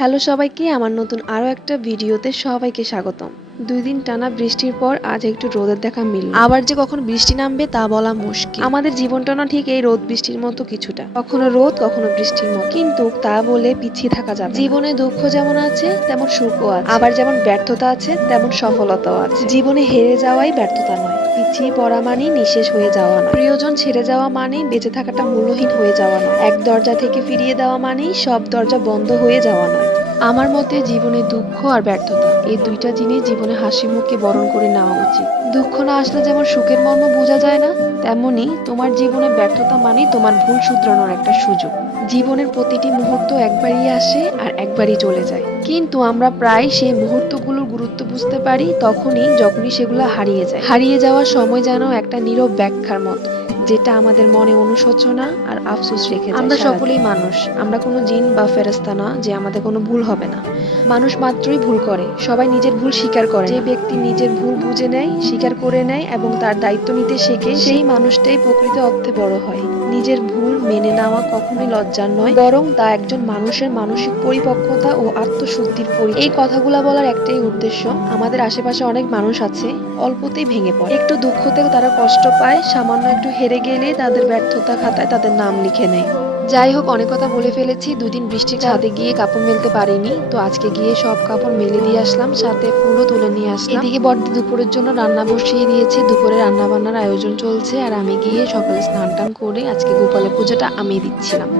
Hello সবাইকে, আমার নতুন আরো একটা ভিডিওতে সবাইকে স্বাগতম। 2 দিন টানা বৃষ্টির পর আজ একটু রোদের দেখা মিলল। আবার যে কখন বৃষ্টি নামবে তা বলা মুশকিল। আমাদের জীবনটা না ঠিক এই রোদ বৃষ্টির মতো কিছুটা, কখনো রোদ কখনো বৃষ্টির মতো। কিন্তু তা বলে পিছিয়ে থাকা যাবে না। জীবনে দুঃখ যেমন আছে তেমন সুখও আছে, আবার যেমন ব্যর্থতা আছে তেমন সফলতাও আছে। জীবনে হেরে যাওয়াই ব্যর্থতা নয়, পিছিয়ে পড়া মানেই নিঃশেষ হয়ে যাওয়া নয়, প্রিয়জন ছেড়ে যাওয়া মানেই বেঁচে থাকাটা মূল্যহীন হয়ে যাওয়া নয়, এক দরজা থেকে ফিরিয়ে দেওয়া মানেই সব দরজা বন্ধ হয়ে যাওয়া নয়। আমার মতে জীবনে দুঃখ আর ব্যর্থতা এই দুইটা জিনিস জীবনে হাসি মুখে বরণ করে নেওয়া উচিত। দুঃখ না আসলে যেমন সুখের মর্ম বোঝা যায় না, তেমনি তোমার জীবনে ব্যর্থতা মানেই তোমার ভুল শুধরানোর একটা সুযোগ। জীবনের প্রতিটি মুহূর্ত একবারই আসে আর একবারই চলে যায়, কিন্তু আমরা প্রায় সেই মুহূর্তগুলোর গুরুত্ব বুঝতে পারি যখনই সেগুলো হারিয়ে যায়। হারিয়ে যাওয়ার সময় যেন একটা নীরব ব্যাখ্যার মতো, যেটা আমাদের মনে অনুশোচনা আর আফসোস রেখে যায়। আমরা সকলেই মানুষ, আমরা কোনো জিন বা ফেরেশতা না যে আমাদের কোনো ভুল হবে না। মানুষ মাত্রই ভুল করে, সবাই নিজের ভুল স্বীকার করে। যে ব্যক্তি নিজের ভুল বুঝে নেয়, স্বীকার করে নেয় এবং তার দায়িত্ব নিতে শেখে, সেই মানুষটাই প্রকৃত অর্থে বড় হয়। নিজের ভুল মেনে নেওয়া কখনোই লজ্জার নয়, বরং তা একজন মানুষের মানসিক পরিপক্কতা ও আত্মশুদ্ধির পরিচয়। এই কথাগুলো বলার একটাই উদ্দেশ্য, আমাদের আশেপাশে অনেক মানুষ আছে অল্পতেই ভেঙে পড়ে, একটু দুঃখতেও তারা কষ্ট পায়, সামান্য একটু হেরে গেলে তাদের ব্যর্থতা খাতায় তাদের নাম লিখে নেয়। যাই হোক, অনেক কথা বলে ফেলেছি। 2 দিন বৃষ্টির ছাদে গিয়ে কাপড় মেলতে পারিনি, তো আজকে গিয়ে সব কাপড় মেলে দিয়ে আসলাম, সাথে ফুলও তুলে নিয়ে আসলাম। এদিকে বড়দি দুপুরের জন্য রান্না বসিয়ে দিয়েছে, দুপুরে রান্না বান্নার আয়োজন চলছে, আর আমি গিয়ে সকালে স্নান টান করে আজকে গোপালের পুজোটা আমি দিচ্ছিলাম।